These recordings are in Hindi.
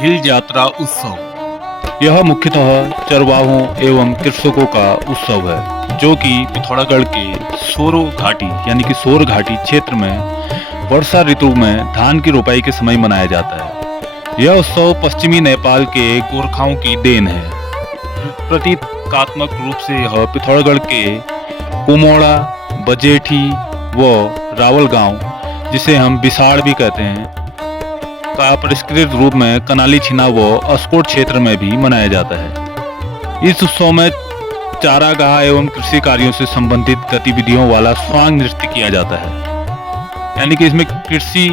हिल यात्रा उत्सव। यह मुख्यतः चरवाहों एवं कृषकों का उत्सव है जो कि पिथौरागढ़ के सोरो घाटी यानी कि सोर घाटी क्षेत्र में वर्षा ऋतु में धान की रोपाई के समय मनाया जाता है। यह उत्सव पश्चिमी नेपाल के गोरखाओं की देन है। प्रतीकात्मक रूप से यह पिथौरागढ़ के कुमोड़ा, बजेठी व रावल गांव, जिसे हम बिसाड़ भी कहते हैं, का परिष्कृत रूप में कनाली छिना व अस्कोट क्षेत्र में भी मनाया जाता है। इस उत्सव में चारागाह एवं कृषि कार्यों से संबंधित गतिविधियों वाला स्वांग नृत्य किया जाता है। यानी कि इसमें कृषि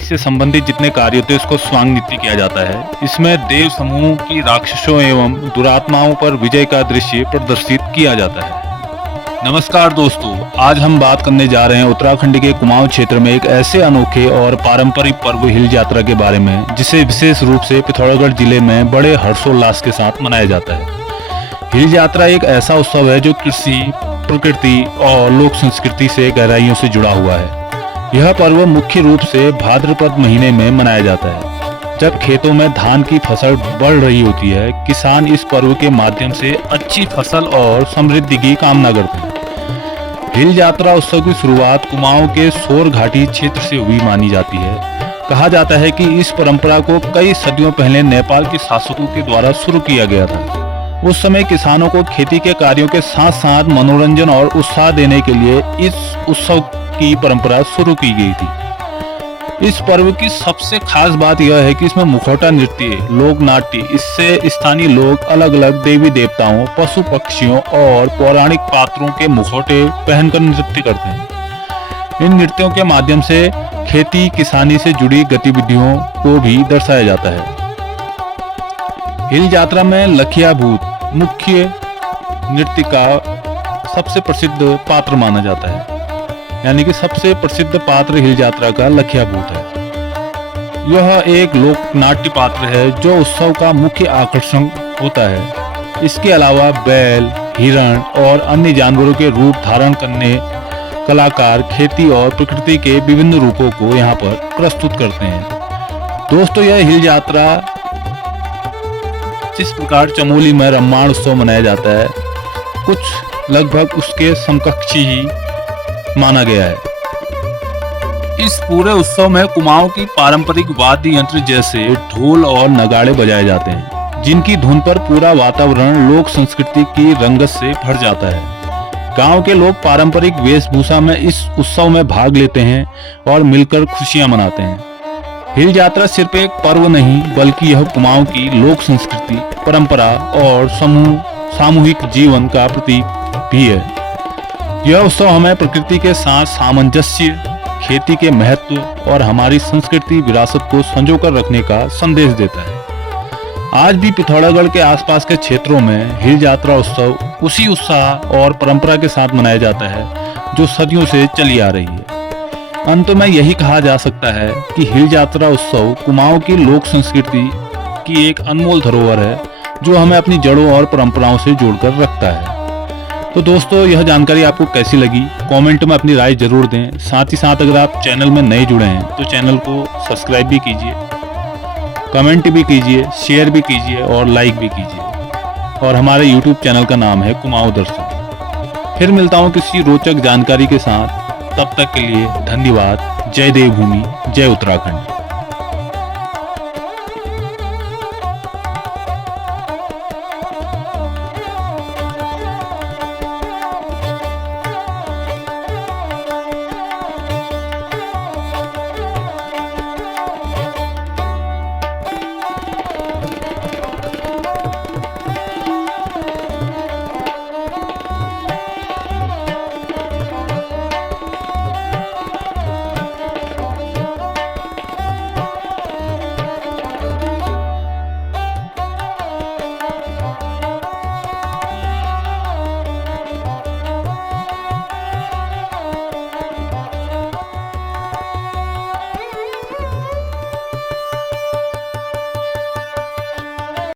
से संबंधित जितने कार्य होते हैं उसको स्वांग नृत्य किया जाता है। इसमें देव समूह की राक्षसों एवं दुरात्माओं पर विजय का दृश्य प्रदर्शित किया जाता है। नमस्कार दोस्तों, आज हम बात करने जा रहे हैं उत्तराखंड के कुमाऊं क्षेत्र में एक ऐसे अनोखे और पारंपरिक पर्व हिल यात्रा के बारे में, जिसे विशेष रूप से पिथौरागढ़ जिले में बड़े हर्षोल्लास के साथ मनाया जाता है। हिल यात्रा एक ऐसा उत्सव है जो कृषि, प्रकृति और लोक संस्कृति से गहराइयों से जुड़ा हुआ है। यह पर्व मुख्य रूप से भाद्रपद महीने में मनाया जाता है, जब खेतों में धान की फसल बढ़ रही होती है। किसान इस पर्व के माध्यम से अच्छी फसल और समृद्धि की कामना करते हैं। हिल यात्रा उत्सव की शुरुआत कुमाऊं के सोर घाटी क्षेत्र से हुई मानी जाती है। कहा जाता है कि इस परंपरा को कई सदियों पहले नेपाल के शासकों के द्वारा शुरू किया गया था। उस समय किसानों को खेती के कार्यों के साथ साथ मनोरंजन और उत्साह देने के लिए इस उत्सव की परंपरा शुरू की गई थी। इस पर्व की सबसे खास बात यह है कि इसमें मुखौटा नृत्य, लोक नाट्य, इससे स्थानीय लोग अलग अलग देवी देवताओं, पशु पक्षियों और पौराणिक पात्रों के मुखौटे पहनकर नृत्य करते हैं। इन नृत्यों के माध्यम से खेती किसानी से जुड़ी गतिविधियों को भी दर्शाया जाता है। हिल यात्रा में लखिया भूत मुख्य नृत्य का सबसे प्रसिद्ध पात्र माना जाता है। यानी कि सबसे प्रसिद्ध पात्र हिल यात्रा का लखिया भूत है। यह एक लोक नाट्य पात्र है जो उत्सव का मुख्य आकर्षण होता है। इसके अलावा बैल, हिरण और अन्य जानवरों के रूप धारण करने कलाकार खेती और प्रकृति के विभिन्न रूपों को यहाँ पर प्रस्तुत करते हैं। दोस्तों, यह हिल यात्रा जिस प्रकार चमोली में रम्माण उत्सव मनाया जाता है, कुछ लगभग उसके समकक्षी ही माना गया है। इस पूरे उत्सव में कुमाऊं की पारंपरिक वाद्य यंत्र जैसे ढोल और नगाड़े बजाए जाते हैं, जिनकी धुन पर पूरा वातावरण लोक संस्कृति की रंगत से भर जाता है। गांव के लोग पारंपरिक वेशभूषा में इस उत्सव में भाग लेते हैं और मिलकर खुशियां मनाते हैं। हिल यात्रा सिर्फ एक पर्व नहीं, बल्कि यह कुमाऊं की लोक संस्कृति, परंपरा और सामूहिक जीवन का प्रतीक भी है। यह उत्सव हमें प्रकृति के साथ सामंजस्य, खेती के महत्व और हमारी संस्कृति विरासत को संजोकर रखने का संदेश देता है। आज भी पिथौरागढ़ के आसपास के क्षेत्रों में हिल यात्रा उत्सव उसी उत्साह और परंपरा के साथ मनाया जाता है जो सदियों से चली आ रही है। अंत में यही कहा जा सकता है कि हिल यात्रा उत्सव कुमाऊं की लोक संस्कृति की एक अनमोल धरोहर है जो हमें अपनी जड़ों और परंपराओं से जोड़कर रखता है। तो दोस्तों, यह जानकारी आपको कैसी लगी कमेंट में अपनी राय जरूर दें। साथ ही साथ अगर आप चैनल में नए जुड़े हैं तो चैनल को सब्सक्राइब भी कीजिए, कमेंट भी कीजिए, शेयर भी कीजिए और लाइक भी कीजिए। और हमारे YouTube चैनल का नाम है कुमाऊं दर्शन। फिर मिलता हूं किसी रोचक जानकारी के साथ। तब तक के लिए धन्यवाद। जय देवभूमि, जय उत्तराखंड।